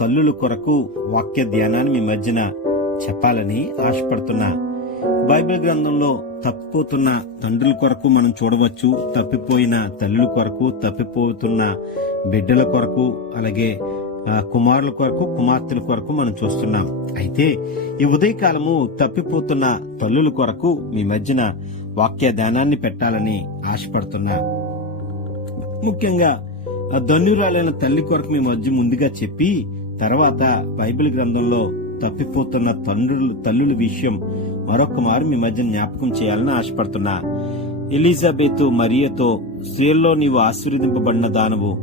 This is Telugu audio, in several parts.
తల్లుల కొరకు వాక్య ధ్యానాన్ని మీ మధ్యన చెప్పాలని ఆశపడుతున్నా. బైబిల్ గ్రంథంలో తప్పిపోతున్న తండ్రుల కొరకు మనం చూడవచ్చు. తప్పిపోయిన తల్లుల కొరకు తప్పిపోతున్న బిడ్డల కొరకు అలాగే కుమారుల కొరకు కుమార్తెల కొరకు మనం చూస్తున్నాం. అయితే ఈ ఉదయకాలము తప్పిపోతున్న తల్లుల కొరకు మీ మధ్యన వాక్య ధ్యానాన్ని పెట్టాలని ఆశపడుతున్నా. ముఖ్యంగా ధన్యురాలైన తల్లి కొరకు మీ మధ్య ముందుగా చెప్పి తర్వాత బైబిల్ గ్రంథంలో తప్పిపోతున్న తండ్రులు తల్లుల విషయం మరొక మారు మీ మధ్య జ్ఞాపకం చేయాలని ఆశపడుతున్నా. ఎలిజబెత్ మరియతో స్త్రీల్లో నీవు ఆశీర్వదింపబడిన దానవు.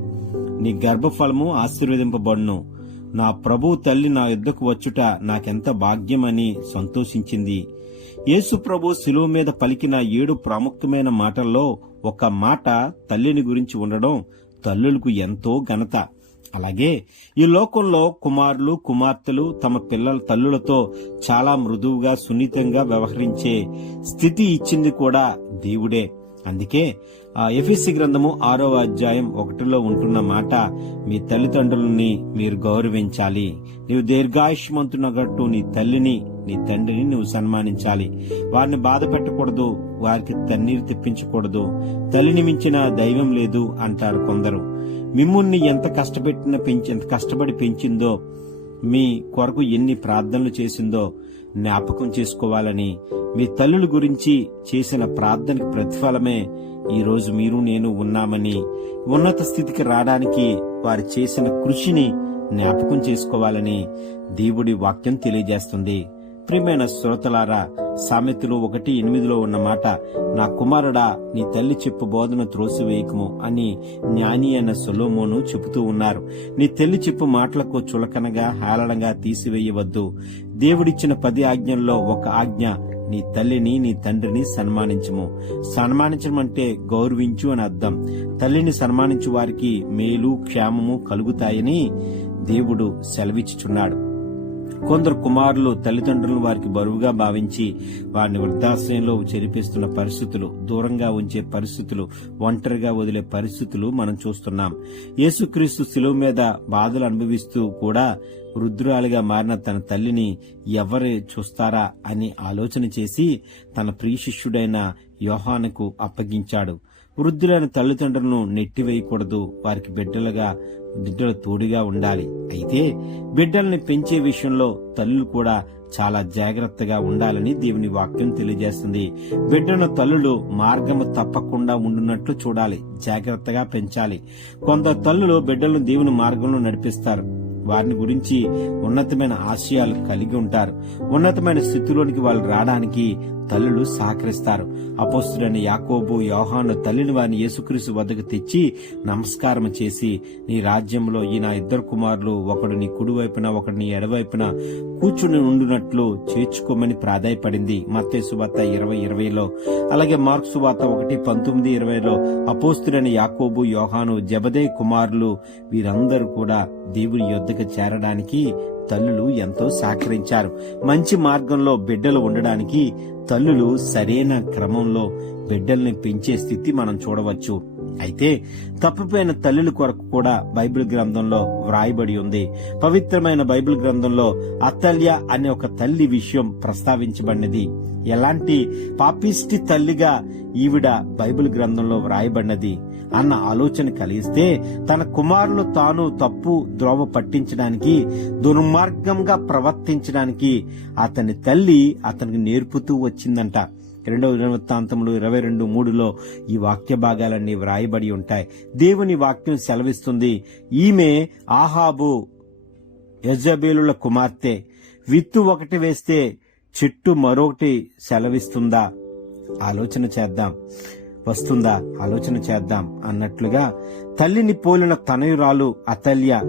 నీ గర్భఫలము ఆశీర్వదింపబడును. నా ప్రభు తల్లి నా యుద్ధకు వచ్చుట నాకెంత భాగ్యమని సంతోషించింది. యేసు ప్రభు శిలువ మీద పలికిన ఏడు ప్రాముఖ్యమైన మాటల్లో ఒక మాట తల్లిని గురించి ఉండడం తల్లులకు ఎంతో ఘనత. అలాగే ఈ లోకంలో కుమారులు కుమార్తెలు తమ పిల్లల తల్లులతో చాలా మృదువుగా సున్నితంగా వ్యవహరించే స్థితి ఇచ్చింది కూడా దేవుడే. అందుకే ఆ ఎఫ్ఎస్సి గ్రంథము ఆరో అధ్యాయం ఒకటిలో ఉంటున్న మాట మీ తల్లిదండ్రులని మీరు గౌరవించాలి. నీవు దీర్ఘాయుష్మంతునగట్టు నీ తల్లిని నీ తండ్రిని నువ్వు సన్మానించాలి. వారిని బాధ పెట్టకూడదు వారికి తన్నీరు తెప్పించకూడదు. తల్లిని మించిన దైవం లేదు అంటారు కొందరు. మిమ్మల్ని ఎంత కష్టపెట్టిన పెంచి ఎంత కష్టపడి పెంచిందో మీ కొరకు ఎన్ని ప్రార్థనలు చేసిందో జ్ఞాపకం చేసుకోవాలని మీ తల్లుల గురించి చేసిన ప్రార్థనకి ప్రతిఫలమే ఈరోజు మీరు నేను ఉన్నామని ఉన్నత స్థితికి రావడానికి వారు చేసిన కృషిని జ్ఞాపకం చేసుకోవాలని దేవుడి వాక్యం తెలియజేస్తుంది. ప్రియమైన శ్రోతలారా సామెతలు ఒకటి ఎనిమిదిలో ఉన్న మాట నా కుమారుడా నీ తల్లి చెప్పు బోధన త్రోసివేయకము అని జ్ఞాని అన్న సొలోమోను చెబుతూ ఉన్నారు. నీ తల్లి చెప్పు మాటలకు చులకనగా హేళనగా తీసివేయవద్దు. దేవుడిచ్చిన పది ఆజ్ఞల్లో ఒక ఆజ్ఞ నీ తల్లిని నీ తండ్రిని సన్మానించము. సన్మానించడం అంటే గౌరవించు అని అర్థం. తల్లిని సన్మానించు వారికి మేలు క్షేమము కలుగుతాయని దేవుడు సెలవిచ్చుచున్నాడు. కొందరు కుమారులు తల్లిదండ్రులు వారికి బరువుగా భావించి వారిని వృద్ధాశ్రయంలో చెరిపిస్తున్న పరిస్థితులు దూరంగా ఉంచే పరిస్థితులు ఒంటరిగా వదిలే పరిస్థితులు మనం చూస్తున్నాం. యేసుక్రీస్తు శిలువ మీద బాధలు అనుభవిస్తూ కూడా వృద్ధురాలిగా మారిన తన తల్లిని ఎవరు చూస్తారా అని ఆలోచన చేసి తన ప్రియ శిష్యుడైన యోహానుకు అప్పగించాడు. వృద్ధులైన తల్లిదండ్రులను నెట్టివేయకూడదు. వారికి బిడ్డలుగా బిడ్డలు తోడుగా ఉండాలి. అయితే బిడ్డల్ని పెంచే విషయంలో తల్లులు కూడా చాలా జాగ్రత్తగా ఉండాలని దేవుని వాక్యం తెలియజేస్తుంది. బిడ్డను తల్లులు మార్గము తప్పకుండా ఉండున్నట్లు చూడాలి. జాగ్రత్తగా పెంచాలి. కొందరు తల్లులు బిడ్డలను దేవుని మార్గంలో నడిపిస్తారు. వారిని గురించి ఉన్నతమైన ఆశయాలు కలిగి ఉంటారు. ఉన్నతమైన స్థితిలోనికి వాళ్ళు రావడానికి తల్లులు సహకరిస్తారు. అపోస్తుడైన యాకోబు యోహాను తల్లిని వారిని యేసుక్రీస్తు వద్దకు తెచ్చి నమస్కారం చేసి నీ రాజ్యంలో ఈ నా ఇద్దరు కుమారులు ఒకడు నీ కుడివైపున ఒకడు నీ ఎడవైపున కూర్చుని ఉండునట్లు చేర్చుకోమని ప్రాధాయపడింది. మత్తయి సువార్త ఇరవై ఇరవైలో. అలాగే మార్క్ సువార్త ఒకటి పంతొమ్మిది ఇరవైలో అపోస్తుడైన యాకోబు యోహాను జబదే కుమారులు వీరందరూ కూడా దేవుని యొద్దకు చేరడానికి తల్లులు ఎంతో సహకరించారు. మంచి మార్గంలో బిడ్డలు ఉండడానికి తల్లులు సరైన క్రమంలో బిడ్డల్ని పెంచే స్థితి మనం చూడవచ్చు. అయితే తప్పిపోయిన తల్లుల కొరకు కూడా బైబిల్ గ్రంథంలో వ్రాయబడి ఉంది. పవిత్రమైన బైబిల్ గ్రంథంలో అతల్య అనే ఒక తల్లి విషయం ప్రస్తావించబడినది. ఎలాంటి పాపిష్టి తల్లిగా ఈవిడ బైబిల్ గ్రంథంలో వ్రాయబడినది అన్న ఆలోచన కలిగిస్తే తన కుమారులు తాను తప్పు ద్రోవ పట్టించడానికి దుర్మార్గంగా ప్రవర్తించడానికి అతని తల్లి అతనికి నేర్పుతూ వచ్చిందంట. రెండవ దినవృత్తాంతంలో ఇరవై రెండు మూడులో ఈ వాక్య భాగాలన్నీ వ్రాయబడి ఉంటాయి. దేవుని వాక్యం సెలవిస్తుంది ఈమె ఆహాబు యజబేలుల కుమార్తె విత్తు ఒకటి వేస్తే చెట్టు మరొకటి సెలవిస్తుందా? ఆలోచన చేద్దాం. వస్తుందా? ఆలోచన చేద్దాం. అన్నట్లుగా తల్లిని పోలిన తనయురాలు అతల్య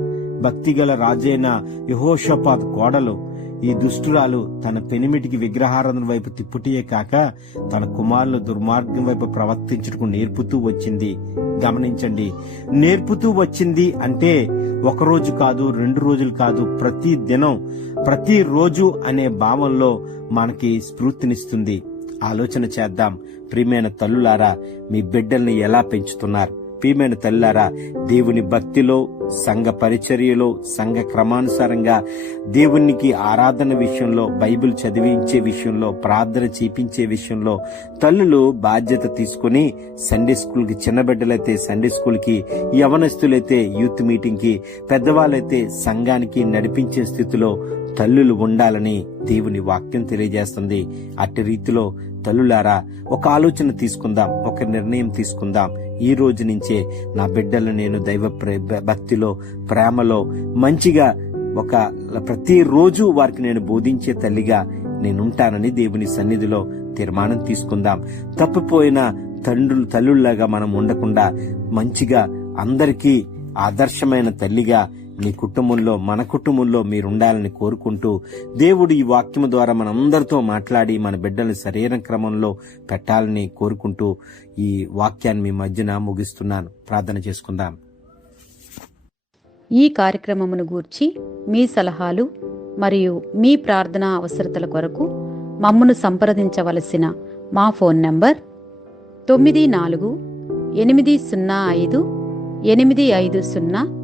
భక్తిగల రాజైన యహోషపాత్ కోడలు ఈ దుష్టురాలు తన పెనిమిటికి విగ్రహారాధన వైపు తిప్పుటియే కాక తన కుమారులు దుర్మార్గం వైపు ప్రవర్తించుటకు నేర్పుతూ వచ్చింది. గమనించండి నేర్పుతూ వచ్చింది అంటే ఒక రోజు కాదు రెండు రోజులు కాదు ప్రతి దినం ప్రతి రోజు అనే భావంలో మనకి స్ఫూర్తినిస్తుంది. ఆలోచన చేద్దాం. ప్రియమైన తల్లులారా మీ బిడ్డల్ని ఎలా పెంచుతున్నారు? ప్రియమైన తల్లారా దేవుని భక్తిలో సంఘ పరిచర్యలో సంఘ క్రమానుసారంగా దేవునికి ఆరాధన విషయంలో బైబిల్ చదివించే విషయంలో ప్రార్థన చేపించే విషయంలో తల్లులు బాధ్యత తీసుకుని సండే స్కూల్కి చిన్న బిడ్డలైతే సండే స్కూల్కి యవనస్తులైతే యూత్ మీటింగ్కి పెద్దవాళ్ళైతే సంఘానికి నడిపించే స్థితిలో తల్లులు ఉండాలని దేవుని వాక్యం తెలియజేస్తుంది. అట్టి రీతిలో తల్లులారా ఒక ఆలోచన తీసుకుందాం ఒక నిర్ణయం తీసుకుందాం. ఈ రోజు నుంచే నా బిడ్డలు నేను దైవ ప్రే- భక్తిలో ప్రేమలో మంచిగా ఒక ప్రతిరోజు వారికి నేను బోధించే తల్లిగా నేను ఉంటానని దేవుని సన్నిధిలో తీర్మానం తీసుకుందాం. తప్పిపోయిన తండ్రులు తల్లుల్లాగా మనం ఉండకుండా మంచిగా అందరికీ ఆదర్శమైన తల్లిగా మీ కుటుంబంలో మన కుటుంబంలో మీరు ఉండాలని కోరుకుంటూ దేవుడు ఈ వాక్యము ద్వారా మనందరితో మాట్లాడి మన బిడ్డల్ని సరైన క్రమంలో పెట్టాలని కోరుకుంటూ ఈ వాక్యాన్ని మీ మధ్యన ముగిస్తున్నాను. ప్రార్థన చేసుకుందాం. ఈ కార్యక్రమమును గూర్చి మీ సలహాలు మరియు మీ ప్రార్థనా అవసరతల కొరకు మమ్మను సంప్రదించవలసిన మా ఫోన్ నంబర్ తొమ్మిది నాలుగు ఎనిమిది సున్నా ఐదు ఎనిమిది ఐదు సున్నా